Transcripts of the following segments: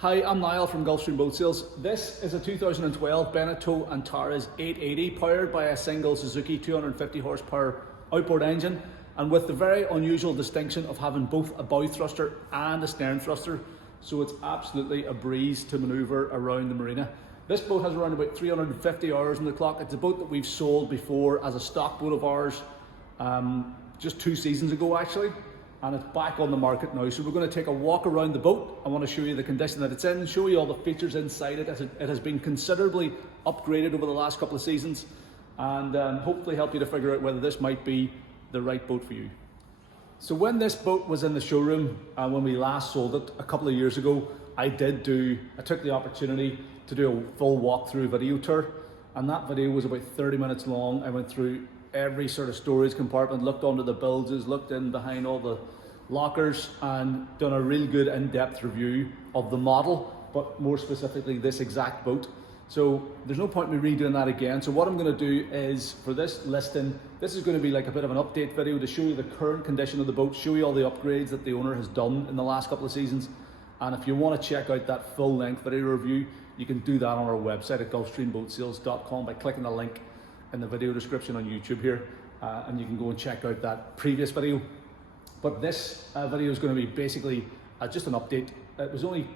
Hi, I'm Niall from Gulfstream Boat Sales. This is a 2012 Beneteau Antares 8.80 powered by a single Suzuki 250 horsepower outboard engine, and with the very unusual distinction of having both a bow thruster and a stern thruster, so it's absolutely a breeze to manoeuvre around the marina. This boat has around about 350 hours on the clock. It's a boat that we've sold before as a stock boat of ours just 2 seasons ago actually, and it's back on the market now. So we're going to take a walk around the boat. I want to show you the condition that it's in, show you all the features inside it. It has been considerably upgraded over the last couple of seasons, and hopefully help you to figure out whether this might be the right boat for you. So when this boat was in the showroom, when we last sold it a couple of years ago, I took the opportunity to do a full walkthrough video tour, and that video was about 30 minutes long. I went through every sort of storage compartment, looked under the bilges, looked in behind all the lockers, and done a real good in-depth review of the model, but more specifically this exact boat. So there's no point in me redoing that again. So what I'm going to do is, for this listing, this is going to be like a bit of an update video to show you the current condition of the boat, show you all the upgrades that the owner has done in the last couple of seasons. And if you want to check out that full-length video review, you can do that on our website at gulfstreamboatsales.com by clicking the link in the video description on YouTube here, and you can go and check out that previous video. But this video is going to be basically just an update. It was only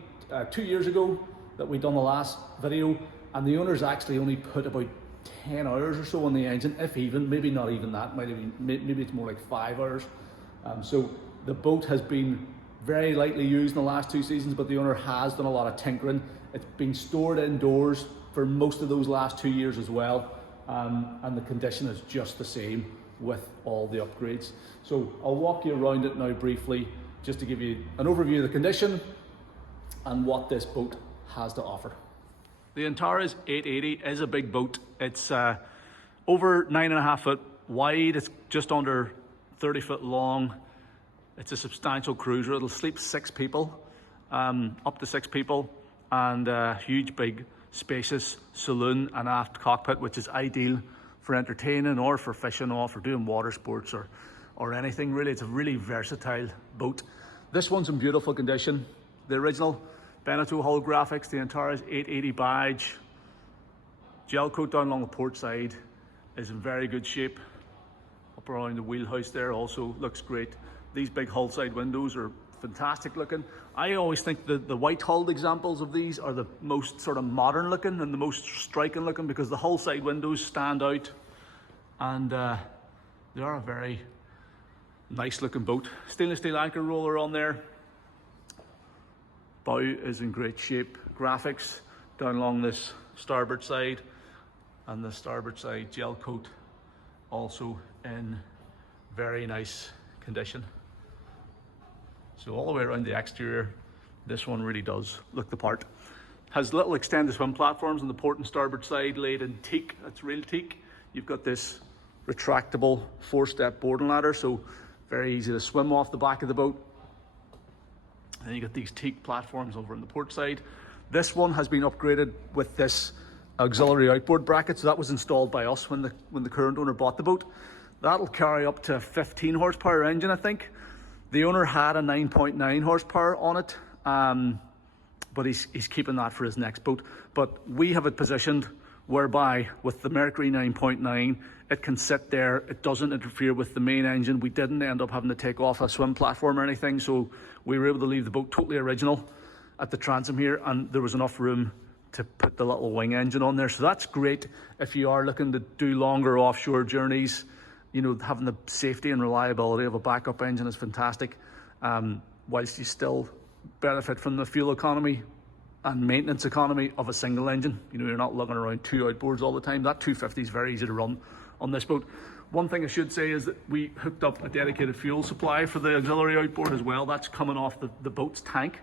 2 years ago that we done the last video, and the owner's actually only put about 10 hours or so on the engine, if even, maybe not even that, maybe it's more like 5 hours. So the boat has been very lightly used in the last 2 seasons, but the owner has done a lot of tinkering. It's been stored indoors for most of those last 2 years as well. And the condition is just the same with all the upgrades. So I'll walk you around it now briefly, just to give you an overview of the condition and what this boat has to offer. The Antares 880 is a big boat. It's over 9.5 foot wide. It's just under 30 foot long. It's a substantial cruiser. It'll sleep 6 people, up to 6 people, and a huge, big, spacious saloon and aft cockpit, which is ideal for entertaining or for fishing or for doing water sports or anything really. It's a really versatile boat. This one's in beautiful condition. The original Beneteau hull graphics, the Antares 880 badge, gel coat down along the port side is in very good shape. Up around the wheelhouse there also looks great. These big hull side windows are fantastic looking. I always think the white hulled examples of these are the most sort of modern looking and the most striking looking, because the hull side windows stand out, and they are a very nice looking boat. Stainless steel anchor roller on there. Bow is in great shape. Graphics down along this starboard side, and the starboard side gel coat also in very nice condition. So all the way around the exterior, this one really does look the part. Has little extended swim platforms on the port and starboard side, laid in teak. That's real teak. You've got this retractable 4-step boarding ladder, so very easy to swim off the back of the boat. And you got these teak platforms over on the port side. This one has been upgraded with this auxiliary outboard bracket, so that was installed by us when the current owner bought the boat. That'll carry up to a 15 horsepower engine, I think. The owner had a 9.9 horsepower on it, but he's keeping that for his next boat. But we have it positioned whereby with the Mercury 9.9, it can sit there. It doesn't interfere with the main engine. We didn't end up having to take off a swim platform or anything, so we were able to leave the boat totally original at the transom here, and there was enough room to put the little wing engine on there. So that's great if you are looking to do longer offshore journeys. You know, having the safety and reliability of a backup engine is fantastic, whilst you still benefit from the fuel economy and maintenance economy of a single engine. You know, you're not lugging around 2 outboards all the time. That 250 is very easy to run on this boat. One thing I should say is that we hooked up a dedicated fuel supply for the auxiliary outboard as well. That's coming off the boat's tank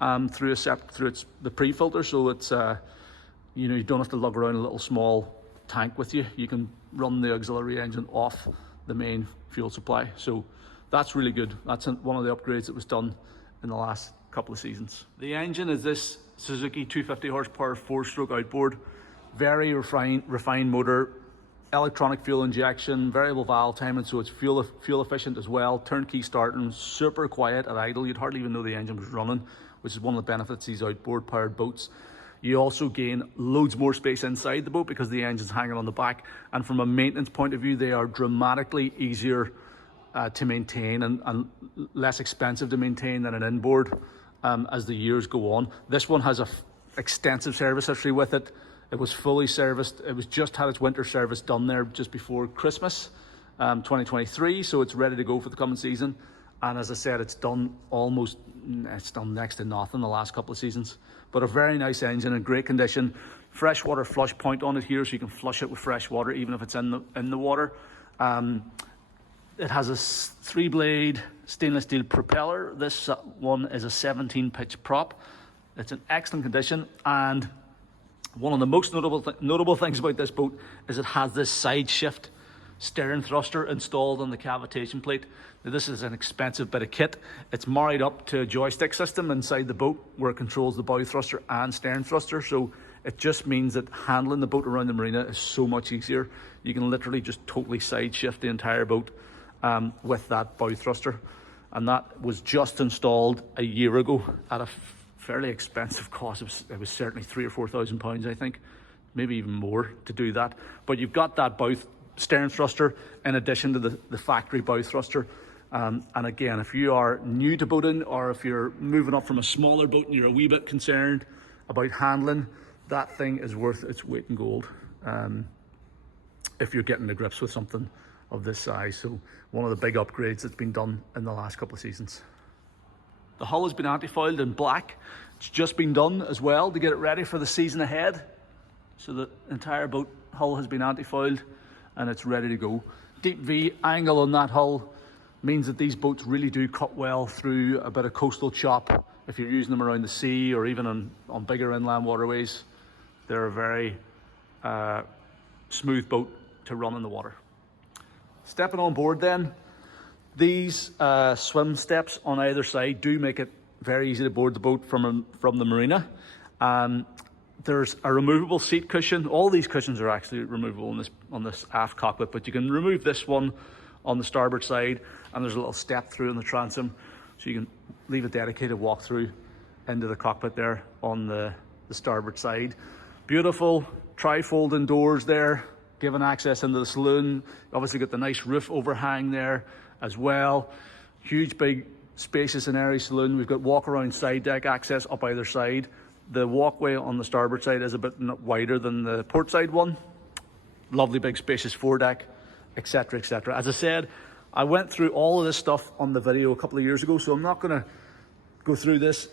through the pre-filter, so it's you know, you don't have to lug around a little small tank with you. You can run the auxiliary engine off the main fuel supply, so that's really good. That's one of the upgrades that was done in the last couple of seasons. The engine is this Suzuki 250 horsepower 4-stroke outboard, very refined motor, electronic fuel injection, variable valve timing, so it's fuel efficient as well. Turnkey starting, super quiet at idle. You'd hardly even know the engine was running, which is one of the benefits of these outboard powered boats. You also gain loads more space inside the boat because the engine's hanging on the back, and from a maintenance point of view they are dramatically easier to maintain and less expensive to maintain than an inboard as the years go on. This one has a extensive service history with it. It was fully serviced. It was just had its winter service done there just before Christmas 2023, so it's ready to go for the coming season. And as I said, it's done next to nothing the last couple of seasons. But a very nice engine in great condition. Freshwater flush point on it here, so you can flush it with fresh water even if it's in the water. It has a 3-blade stainless steel propeller. This one is a 17 pitch prop. It's in excellent condition, and one of the most notable things about this boat is it has this side shift steering thruster installed on the cavitation plate. Now, this is an expensive bit of kit. It's married up to a joystick system inside the boat where it controls the bow thruster and stern thruster, so it just means that handling the boat around the marina is so much easier. You can literally just totally side shift the entire boat with that bow thruster, and that was just installed a year ago at a fairly expensive cost. It was certainly £3,000 or £4,000, I think, maybe even more to do that. But you've got that bow stern thruster in addition to the factory bow thruster. And again, if you are new to boating, or if you're moving up from a smaller boat and you're a wee bit concerned about handling, that thing is worth its weight in gold if you're getting to grips with something of this size. So one of the big upgrades that's been done in the last couple of seasons. The hull has been anti-foiled in black. It's just been done as well to get it ready for the season ahead. So the entire boat hull has been anti-foiled and it's ready to go. Deep V angle on that hull means that these boats really do cut well through a bit of coastal chop. If you're using them around the sea or even on bigger inland waterways, they're a very smooth boat to run in the water. Stepping on board then, these swim steps on either side do make it very easy to board the boat from the marina. There's a removable seat cushion. All these cushions are actually removable on this aft cockpit, but you can remove this one on the starboard side, and there's a little step through in the transom, so you can leave a dedicated walk through into the cockpit there on the starboard side. Beautiful tri-folding doors there, giving access into the saloon. Obviously got the nice roof overhang there as well. Huge, big, spacious and airy saloon. We've got walk around side deck access up either side. The walkway on the starboard side is a bit wider than the port side one. Lovely big spacious foredeck, etc, etc. As I said, I went through all of this stuff on the video a couple of years ago, so I'm not going to go through this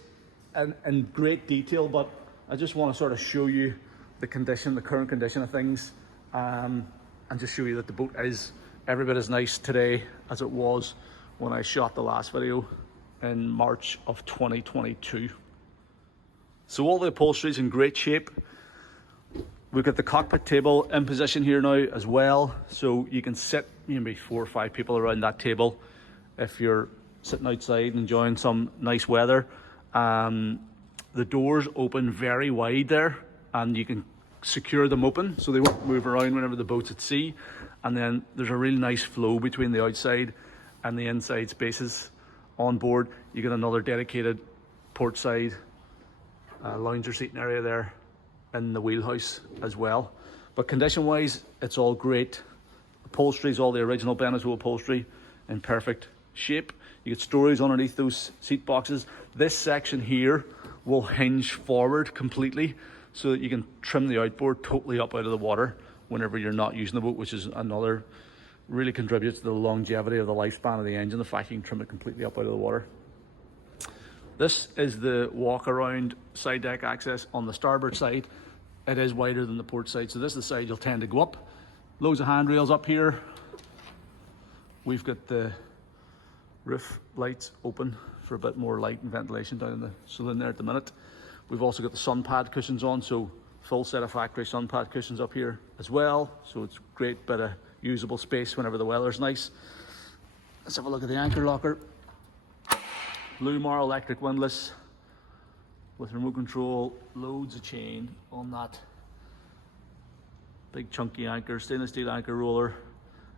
in great detail, but I just want to sort of show you the current condition of things, and just show you that the boat is every bit as nice today as it was when I shot the last video in March of 2022. So all the upholstery is in great shape. We've got the cockpit table in position here now as well, so you can sit maybe 4 or 5 people around that table if you're sitting outside enjoying some nice weather. The doors open very wide there, and you can secure them open so they won't move around whenever the boat's at sea. And then there's a really nice flow between the outside and the inside spaces on board. You get another dedicated port side lounger seating area there in the wheelhouse as well. But condition wise, it's all great. Upholstery is all the original Beneteau upholstery in perfect shape. You get storage underneath those seat boxes. This section here will hinge forward completely so that you can trim the outboard totally up out of the water whenever you're not using the boat, which is another really contributes to the longevity of the lifespan of the engine, the fact you can trim it completely up out of the water. This is the walk around side deck access on the starboard side. It is wider than the port side, so this is the side you'll tend to go up. Loads of handrails up here. We've got the roof lights open for a bit more light and ventilation down in the saloon there at the minute. We've also got the sun pad cushions on, so full set of factory sun pad cushions up here as well, so it's great bit of usable space whenever the weather's nice. Let's have a look at the anchor locker. Lumar electric windlass with remote control, loads of chain on that big chunky anchor, stainless steel anchor roller.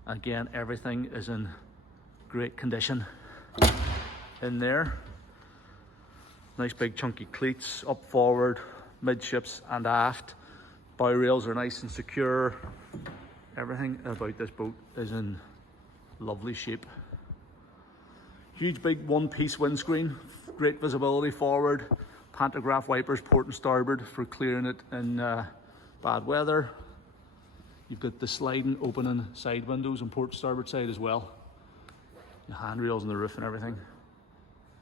Again, everything is in great condition in there. Nice big chunky cleats up forward, midships and aft. Bow rails are nice and secure. Everything about this boat is in lovely shape. Huge big one-piece windscreen, great visibility forward, pantograph wipers port and starboard for clearing it in bad weather. You've got the sliding opening side windows on port and starboard side as well. The handrails on the roof and everything.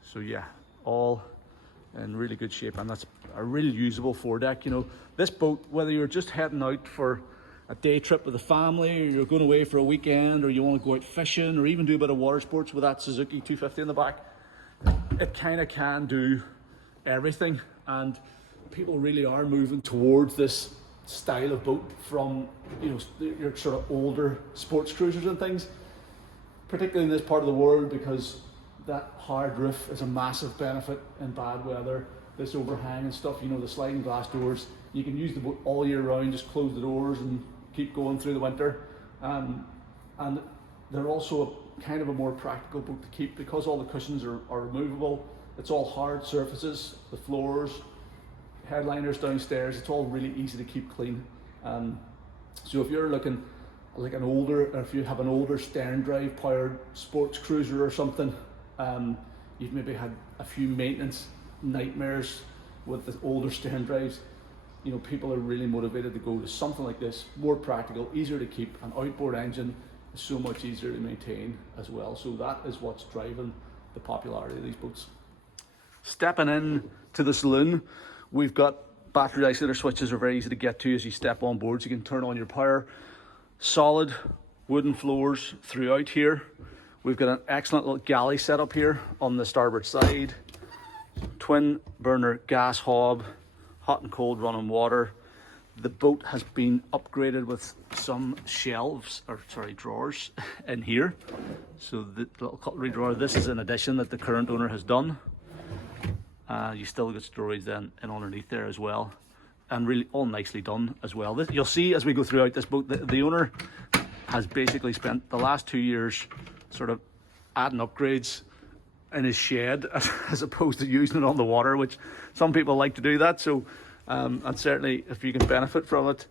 So yeah, all in really good shape, and that's a really usable foredeck. You know, this boat, whether you're just heading out for a day trip with the family, or you're going away for a weekend, or you want to go out fishing, or even do a bit of water sports with that Suzuki 250 in the back, it kind of can do everything. And people really are moving towards this style of boat from, you know, your sort of older sports cruisers and things, particularly in this part of the world, because that hard roof is a massive benefit in bad weather. This overhang and stuff, you know, the sliding glass doors, you can use the boat all year round, just close the doors and keep going through the winter. And they're also kind of a more practical boat to keep because all the cushions are removable. It's all hard surfaces, the floors, headliners downstairs, it's all really easy to keep clean. So if you're looking like an older, or if you have an older stern drive powered sports cruiser or something, you've maybe had a few maintenance nightmares with the older stern drives, you know, people are really motivated to go to something like this, more practical, easier to keep. An outboard engine is so much easier to maintain as well. So that is what's driving the popularity of these boats. Stepping in to the saloon, we've got battery isolator switches are very easy to get to as you step on board, so you can turn on your power. Solid wooden floors throughout here. We've got an excellent little galley setup here on the starboard side. Twin burner gas hob, hot and cold running water. The boat has been upgraded with some shelves, or sorry, drawers in here. So the little cutlery drawer, this is an addition that the current owner has done. You still get storage then in underneath there as well, and really all nicely done as well. This, you'll see as we go throughout this boat, the owner has basically spent the last 2 years sort of adding upgrades in his shed as opposed to using it on the water, which some people like to do that. So and certainly if you can benefit from it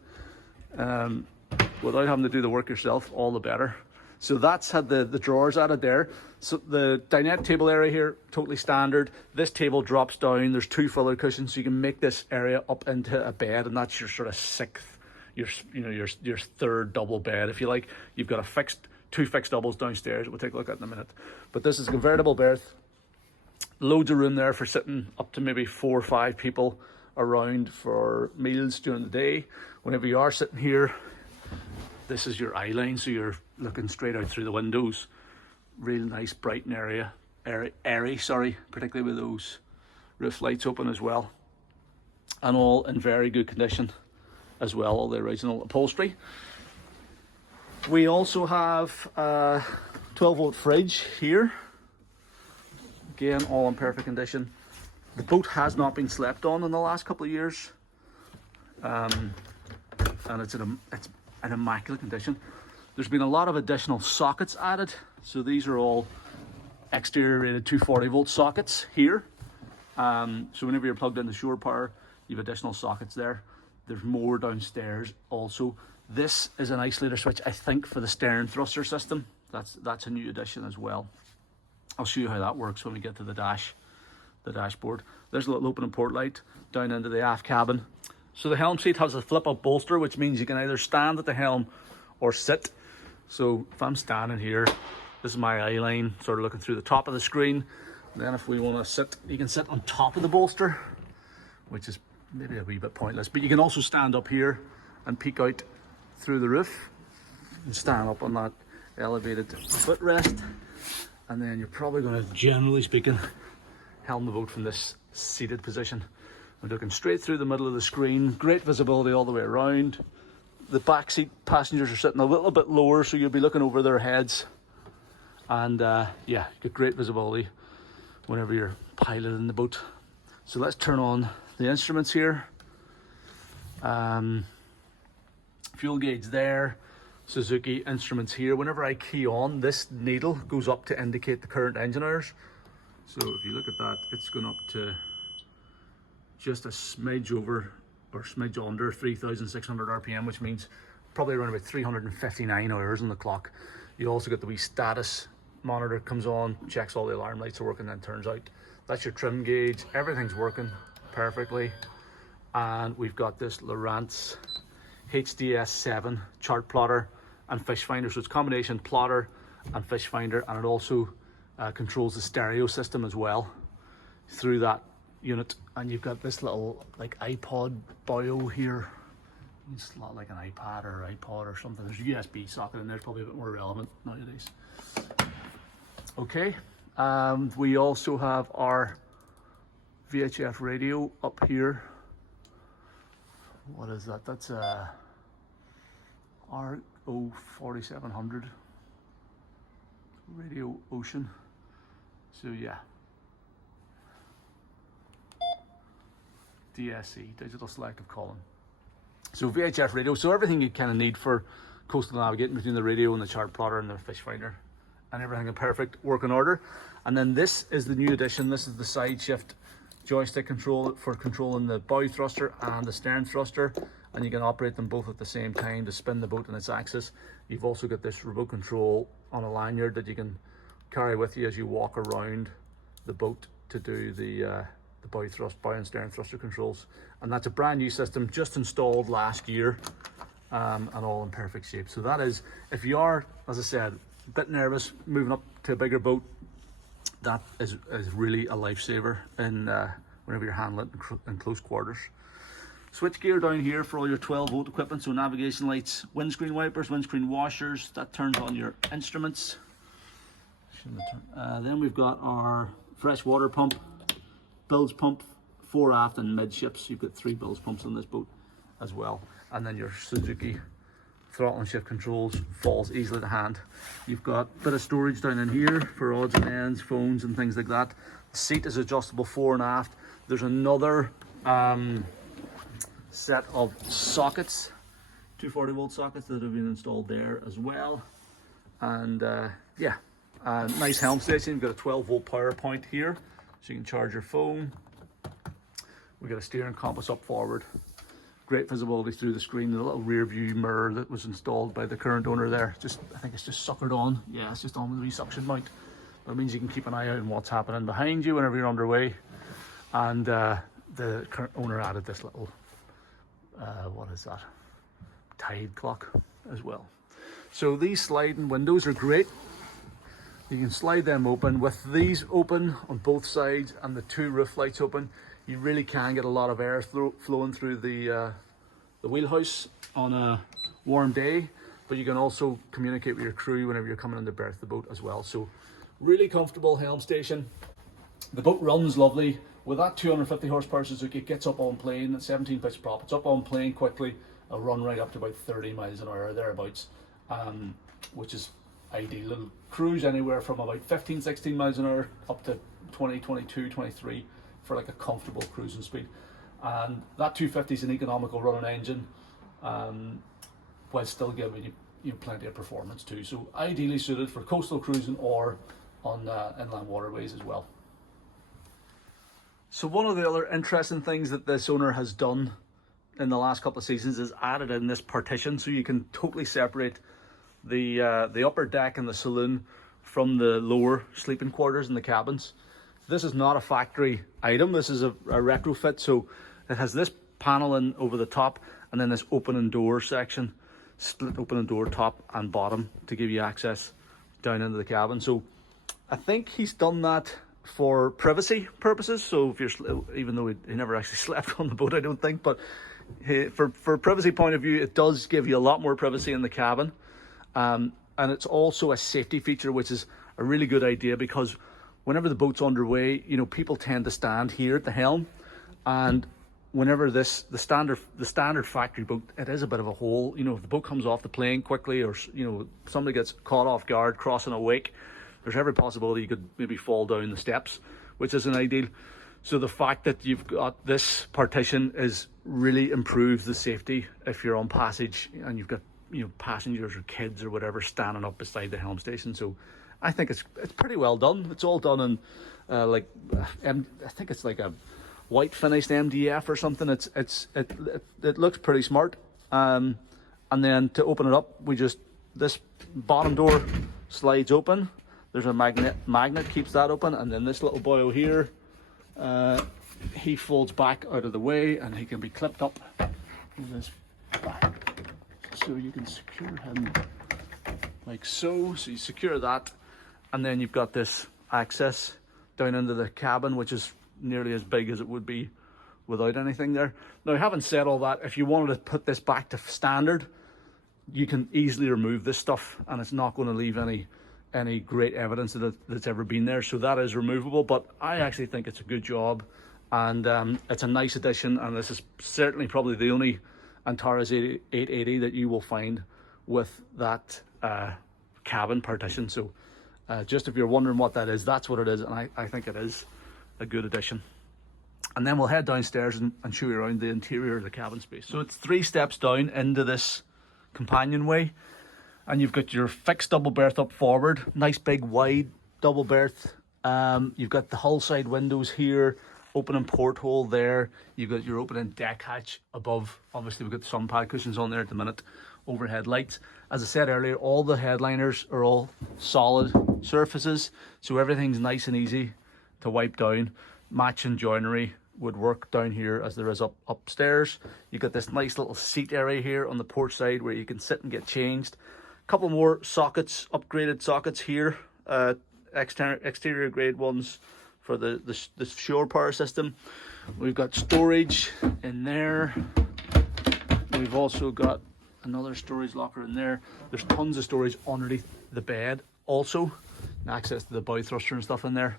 without having to do the work yourself, all the better. So that's had the drawers added there. So the dinette table area here, totally standard. This table drops down, there's 2 filler cushions, so you can make this area up into a bed, and that's your sort of sixth, your third double bed, if you like. You've got 2 fixed doubles downstairs, we'll take a look at in a minute. But this is a convertible berth. Loads of room there for sitting up to maybe 4 or 5 people around for meals during the day. Whenever you are sitting here, this is your eye line, so you're looking straight out through the windows. Real nice bright area, airy, particularly with those roof lights open as well. And all in very good condition as well, all the original upholstery. We also have a 12-volt fridge here. Again, all in perfect condition. The boat has not been slept on in the last couple of years. And it's in immaculate condition. There's been a lot of additional sockets added. So these are all exterior rated 240-volt sockets here. So whenever you're plugged into shore power, you have additional sockets there. There's more downstairs also. This is an isolator switch, I think, for the stern thruster system. That's a new addition as well. I'll show you how that works when we get to the dashboard. There's a little open and port light down into the aft cabin. So the helm seat has a flip-up bolster, which means you can either stand at the helm or sit. So if I'm standing here, this is my eye line, sort of looking through the top of the screen. Then if we want to sit, you can sit on top of the bolster, which is maybe a wee bit pointless. But you can also stand up here and peek out through the roof and stand up on that elevated footrest. And then you're probably going to, generally speaking, helm the boat from this seated position. We're looking straight through the middle of the screen, great visibility all the way around. The back seat passengers are sitting a little bit lower, so you'll be looking over their heads. And yeah, you get great visibility whenever you're piloting the boat. So let's turn on the instruments here. Fuel gauge there, Suzuki instruments here. Whenever I key on, this needle goes up to indicate the current engine hours. So if you look at that, it's going up to just a smidge over or smidge under 3,600 RPM, which means probably around about 359 hours on the clock. You also get the wee status monitor, comes on, checks all the alarm lights are working, then turns out. That's your trim gauge, everything's working perfectly. And we've got this Lowrance HDS7 chart plotter and fish finder, so it's combination plotter and fish finder, and it also controls the stereo system as well through that unit. And you've got this little like iPod bio here. It's a lot like an iPad or iPod or something. There's a USB socket in there, it's probably a bit more relevant nowadays. Okay, we also have our VHF radio up here. What is that? That's a RO4700 Radio Ocean. So yeah, DSC, digital selective calling. So VHF radio, so everything you kind of need for coastal navigating between the radio and the chart plotter and the fish finder, and everything in perfect working order. And then this is the new addition. This is the side shift joystick control for controlling the bow thruster and the stern thruster, and you can operate them both at the same time to spin the boat in its axis. You've also got this remote control on a lanyard that you can carry with you as you walk around the boat to do the bow and stern thruster controls. And that's a brand new system, just installed last year, and all in perfect shape. So that is, if you are, as I said, a bit nervous moving up to a bigger boat, that is really a lifesaver in whenever you're handling it in close quarters. Switch gear down here for all your 12-volt equipment, so navigation lights, windscreen wipers, windscreen washers. That turns on your instruments. Then we've got our fresh water pump, bilge pump, fore, aft and midships. You've got 3 bilge pumps on this boat as well. And then your Suzuki throttle and shift controls falls easily to hand. You've got a bit of storage down in here for odds and ends, phones and things like that. The seat is adjustable fore and aft. There's another set of sockets, 240-volt sockets that have been installed there as well. And yeah, nice helm station. You've got a 12-volt power point here, so you can charge your phone. We've got a steering compass up forward. Great visibility through the screen. The little rear view mirror that was installed by the current owner there, I think it's just suckered on. Yeah, it's just on with the suction mount. That means you can keep an eye out on what's happening behind you whenever you're underway. And the current owner added this little, what is that? Tide clock as well. So these sliding windows are great. You can slide them open. With these open on both sides and the 2 roof lights open, you really can get a lot of air flowing through the wheelhouse on a warm day, but you can also communicate with your crew whenever you're coming in to berth the boat as well. So really comfortable helm station. The boat runs lovely. With that 250 horsepower Suzuki, it gets up on plane at 17 pitch prop. It's up on plane quickly. It'll run right up to about 30 miles an hour, thereabouts, which is ideal. It'll cruise anywhere from about 15, 16 miles an hour up to 20, 22, 23 for like a comfortable cruising speed. And that 250 is an economical running engine, while still giving you plenty of performance too. So ideally suited for coastal cruising or on inland waterways as well. So one of the other interesting things that this owner has done in the last couple of seasons is added in this partition, so you can totally separate the upper deck and the saloon from the lower sleeping quarters and the cabins. This is not a factory item. This is a retrofit, so it has this panel in over the top and then this opening door section, split opening door top and bottom to give you access down into the cabin. So I think he's done that for privacy purposes. So if you're, even though he never actually slept on the boat, I don't think, but for privacy point of view, it does give you a lot more privacy in the cabin. And it's also a safety feature, which is a really good idea, because whenever the boat's underway, people tend to stand here at the helm, and whenever the standard factory boat, it is a bit of a hole. If the boat comes off the plane quickly, or somebody gets caught off guard crossing a wake, there's every possibility you could maybe fall down the steps, which isn't ideal. So the fact that you've got this partition really improves the safety if you're on passage and you've got passengers or kids or whatever standing up beside the helm station. So I think it's pretty well done. It's all done in I think it's like a white finished MDF or something. It looks pretty smart. And then to open it up, this bottom door slides open. There's a magnet keeps that open, and then this little boy here, he folds back out of the way, and he can be clipped up in this back, so you can secure him like so. So you secure that, and then you've got this access down into the cabin, which is nearly as big as it would be without anything there. Now, having said all that, if you wanted to put this back to standard, you can easily remove this stuff, and it's not going to leave any great evidence that it's ever been there. So that is removable, but I actually think it's a good job, and it's a nice addition. And this is certainly probably the only Antares 880 that you will find with that cabin partition. So just if you're wondering what that is, that's what it is, and I think it is a good addition. And then we'll head downstairs and show you around the interior of the cabin space. So it's 3 steps down into this companionway, and you've got your fixed double berth up forward, nice big wide double berth. You've got the hull side windows here, opening porthole there. You've got your opening deck hatch above. Obviously we've got the sun pad cushions on there at the minute. Overhead lights. As I said earlier, all the headliners are all solid surfaces, so everything's nice and easy to wipe down. Matching joinery would work down here as there is upstairs. You've got this nice little seat area here on the port side where you can sit and get changed. A couple more sockets, upgraded sockets here, exterior grade ones for the shore power system. We've got storage in there. We've also got another storage locker in there. There's tons of storage underneath the bed also, and access to the bow thruster and stuff in there.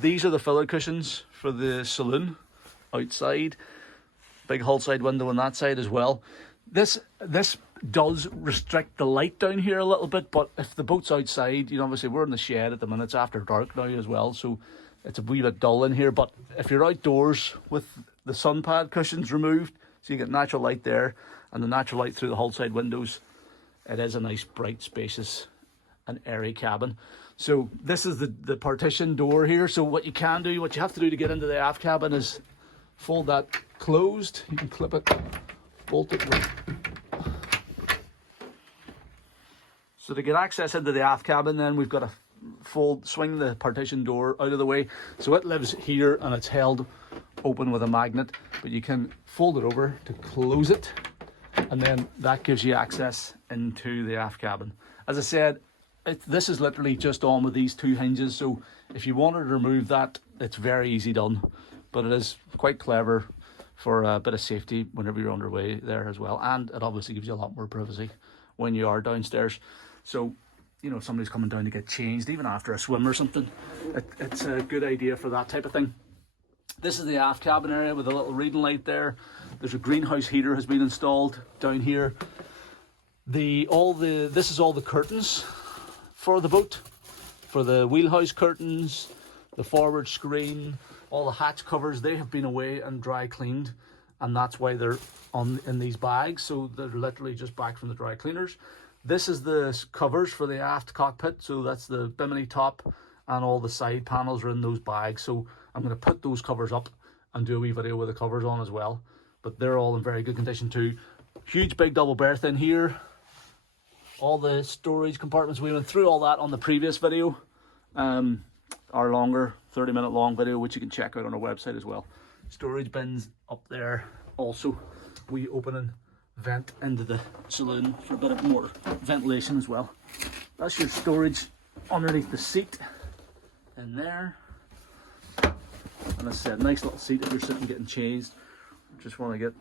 These are the filler cushions for the saloon outside. Big hull side window on that side as well. This does restrict the light down here a little bit, but if the boat's outside, you know, obviously we're in the shed at the minute, it's after dark now as well, so it's a wee bit dull in here. But if you're outdoors with the sun pad cushions removed, so you get natural light there and the natural light through the hull side windows, it is a nice, bright, spacious and airy cabin. So this is the partition door here. So what you have to do to get into the aft cabin is fold that closed. You can clip it, bolt it. So to get access into the aft cabin, then we've got to swing the partition door out of the way. So it lives here and it's held open with a magnet, but you can fold it over to close it, and then that gives you access into the aft cabin. As I said, this is literally just on with these 2 hinges, so if you wanted to remove that, it's very easy done, but it is quite clever for a bit of safety whenever you're underway there as well. And it obviously gives you a lot more privacy when you are downstairs. So, you know, if somebody's coming down to get changed, even after a swim or something, it's a good idea for that type of thing. This is the aft cabin area with a little reading light there. There's a greenhouse heater has been installed down here. This is all the curtains for the boat, for the wheelhouse curtains, the forward screen, all the hatch covers. They have been away and dry cleaned, and that's why they're in these bags. So they're literally just back from the dry cleaners. This is the covers for the aft cockpit, so that's the bimini top, and all the side panels are in those bags. So I'm going to put those covers up and do a wee video with the covers on as well, but they're all in very good condition too. Huge big double berth in here. All the storage compartments, we went through all that on the previous video, our longer 30-minute long video, which you can check out on our website as well. Storage bins up there also. We open and vent into the saloon for a bit of more ventilation as well. That's your storage underneath the seat in there. And as I said, nice little seat if you're sitting getting changed. Just want to get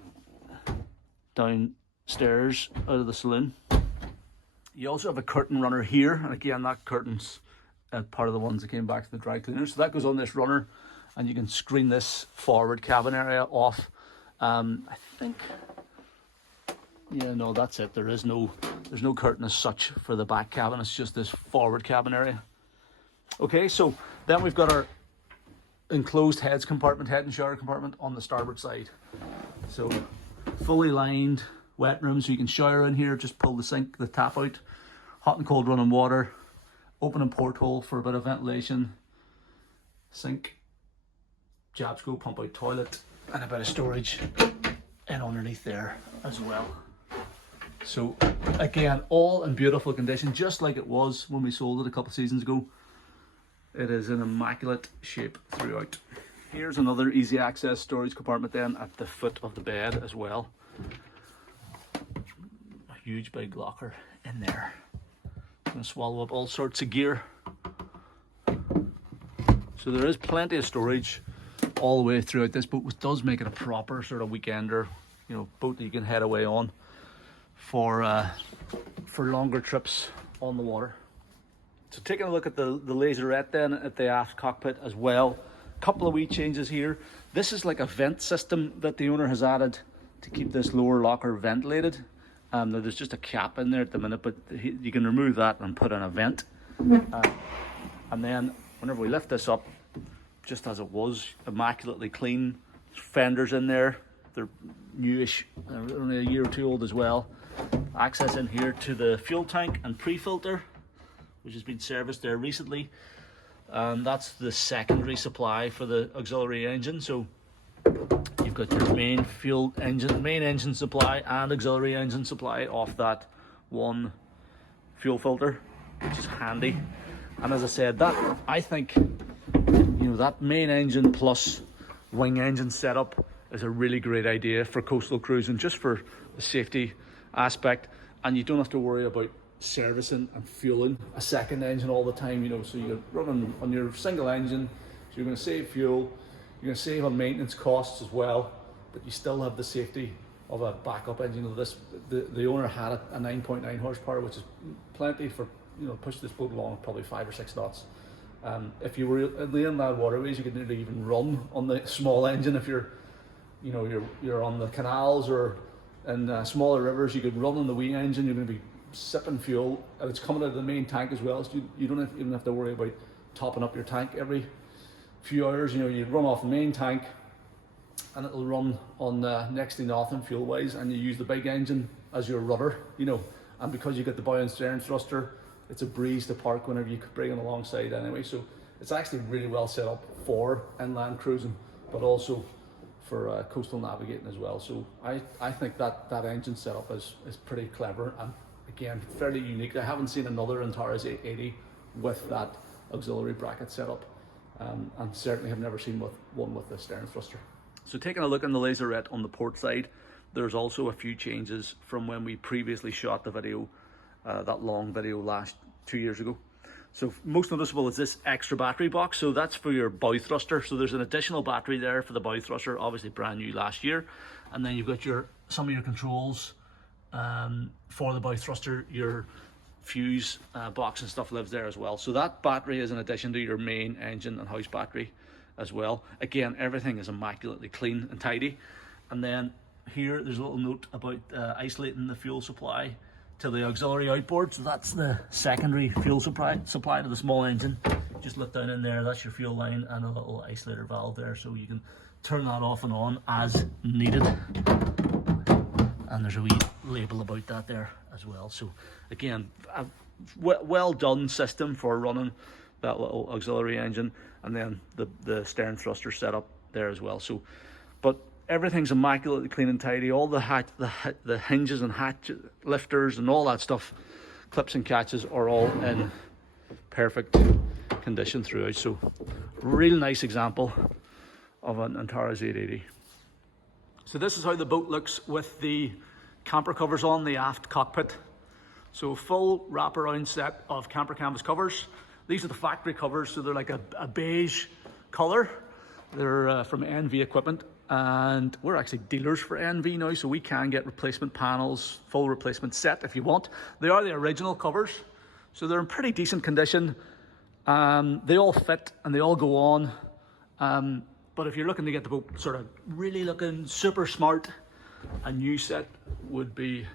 downstairs out of the saloon. You also have a curtain runner here, and again that curtain's part of the ones that came back to the dry cleaners. So that goes on this runner, and you can screen this forward cabin area off. I think, yeah, no, that's it. There's no curtain as such for the back cabin. It's just this forward cabin area. Okay, so then we've got our enclosed head and shower compartment on the starboard side. So fully lined wet room, so you can shower in here. Just pull the tap out, hot and cold running water, open and porthole for a bit of ventilation, sink jab screw, pump out toilet, and a bit of storage in underneath there as well. So again, all in beautiful condition, just like it was when we sold it a couple of seasons ago. It is in immaculate shape throughout. Here's another easy access storage compartment then at the foot of the bed as well. A huge big locker in there. It's going to swallow up all sorts of gear. So there is plenty of storage all the way throughout this boat, which does make it a proper sort of weekender, you know, boat that you can head away on for longer trips on the water. So taking a look at the laserette then at the aft cockpit as well. Couple of wee changes here. This is like a vent system that the owner has added to keep this lower locker ventilated. Now there's just a cap in there at the minute, but you can remove that and put in a vent. And then whenever we lift this up, just as it was, immaculately clean. Fenders in there, they're newish, they're only a year or two old as well. Access in here to the fuel tank and pre-filter, which has been serviced there recently. That's the secondary supply for the auxiliary engine. So you've got your main engine supply and auxiliary engine supply off that one fuel filter, which is handy. And as I said, that I think, you know, that main engine plus wing engine setup is a really great idea for coastal cruising, just for the safety aspect, and you don't have to worry about servicing and fueling a second engine all the time, you know. So you're running on your single engine, so you're going to save fuel, you're going to save on maintenance costs as well, but you still have the safety of a backup engine. The owner had a 9.9 horsepower, which is plenty for, you know, push this boat along probably 5 or 6 knots. If you were in the inland waterways, you could nearly even run on the small engine. If you're, you know, you're on the canals or in smaller rivers, you could run on the wee engine. You're going to be sipping fuel, and it's coming out of the main tank as well, so you don't even have to worry about topping up your tank every few hours. You know, you run off the main tank and it'll run on next to nothing fuel wise, and you use the big engine as your rudder, you know. And because you get the bow and stern thruster, it's a breeze to park whenever you could bring it alongside anyway. So it's actually really well set up for inland cruising, but also for coastal navigating as well. So I think that engine setup is pretty clever, and again, fairly unique. I haven't seen another Antares 880 with that auxiliary bracket setup, and certainly have never seen one with the stern thruster. So taking a look on the laserette on the port side, there's also a few changes from when we previously shot the video, that long video 2 years ago. So most noticeable is this extra battery box. So that's for your bow thruster. So there's an additional battery there for the bow thruster, obviously brand new last year. And then you've got some of your controls for the bow thruster. Your fuse box and stuff lives there as well. So that battery is in addition to your main engine and house battery as well. Again, everything is immaculately clean and tidy. And then here there's a little note about isolating the fuel supply to the auxiliary outboard. So that's the secondary fuel supply to the small engine. Just look down in there, that's your fuel line, and a little isolator valve there, so you can turn that off and on as needed. And there's a wee label about that there as well. So again, a well done system for running that little auxiliary engine, and then the stern thruster setup there as well. So, but everything's immaculately clean and tidy. All the hinges and hatch lifters and all that stuff, clips and catches, are all in perfect condition throughout. So real nice example of an Antares 880. So this is how the boat looks with the camper covers on the aft cockpit. So full wraparound set of camper canvas covers. These are the factory covers, so they're like a beige color. They're from NV Equipment, and we're actually dealers for NV now, so we can get replacement panels, full replacement set if you want. They are the original covers, so they're in pretty decent condition. They all fit and they all go on. But if you're looking to get the boat sort of really looking super smart, a new set would be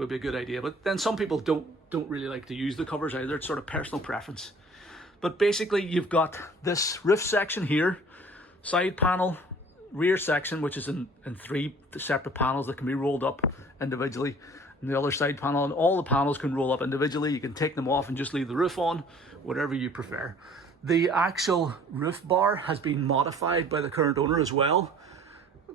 a good idea. But then some people don't really like to use the covers either. It's sort of personal preference. But basically you've got this roof section here, side panel, rear section, which is in 3 separate panels that can be rolled up individually, and the other side panel, and all the panels can roll up individually. You can take them off and just leave the roof on, whatever you prefer. The actual roof bar has been modified by the current owner as well,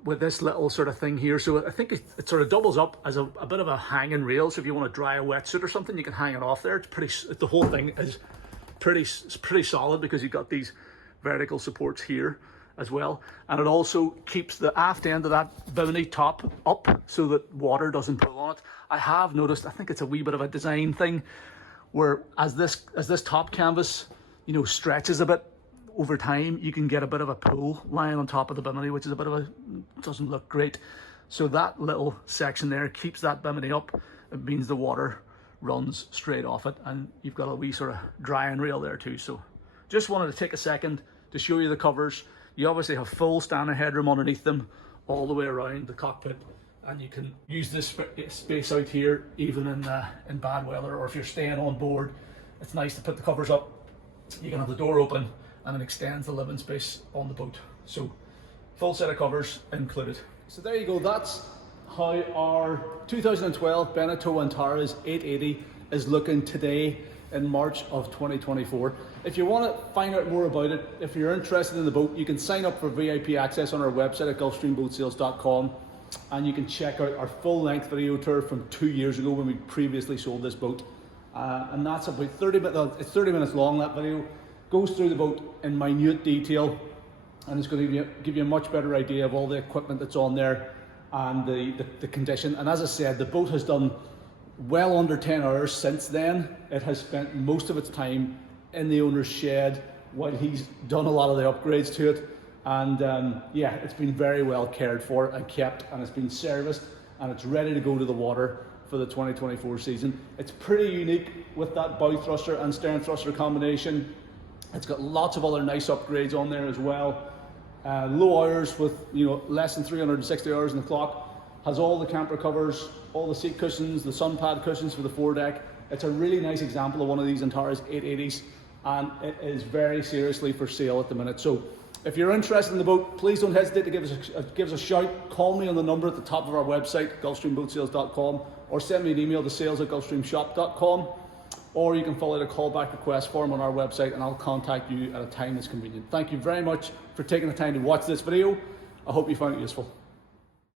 with this little sort of thing here. So I think it sort of doubles up as a bit of a hanging rail. So if you want to dry a wetsuit or something, you can hang it off there. The whole thing is pretty solid, because you've got these vertical supports here as well. And it also keeps the aft end of that bimini top up so that water doesn't pull on it. I have noticed, I think it's a wee bit of a design thing, where as this top canvas, you know, stretches a bit over time, you can get a bit of a pull lying on top of the bimini, which is doesn't look great. So that little section there keeps that bimini up. It means the water runs straight off it, and you've got a wee sort of drying rail there too. So just wanted to take a second to show you the covers. You obviously have full standing headroom underneath them all the way around the cockpit, and you can use this space out here even in bad weather, or if you're staying on board, it's nice to put the covers up. You can have the door open and it extends the living space on the boat. So full set of covers included. So there you go, that's how our 2012 Beneteau Antares 8.80 is looking today in March of 2024. If you want to find out more about it, if you're interested in the boat, you can sign up for VIP access on our website at gulfstreamboatsales.com, and you can check out our full-length video tour from 2 years ago when we previously sold this boat. And that's about 30 minutes, it's 30 minutes long, that video. Goes through the boat in minute detail, and it's going to give you a much better idea of all the equipment that's on there and the condition. And as I said, the boat has done well under 10 hours since then. It has spent most of its time in the owner's shed while he's done a lot of the upgrades to it. And yeah, it's been very well cared for and kept, and it's been serviced, and it's ready to go to the water for the 2024 season. It's pretty unique with that bow thruster and stern thruster combination. It's got lots of other nice upgrades on there as well. Low hours with, you know, less than 360 hours in the clock. Has all the camper covers, all the seat cushions, the sun pad cushions for the foredeck. It's a really nice example of one of these Antares 880s, and it is very seriously for sale at the minute. So if you're interested in the boat, please don't hesitate to give us a shout. Call me on the number at the top of our website, gulfstreamboatsales.com, or send me an email to sales@gulfstreamshop.com. Or you can fill out a callback request form on our website, and I'll contact you at a time that's convenient. Thank you very much for taking the time to watch this video. I hope you found it useful.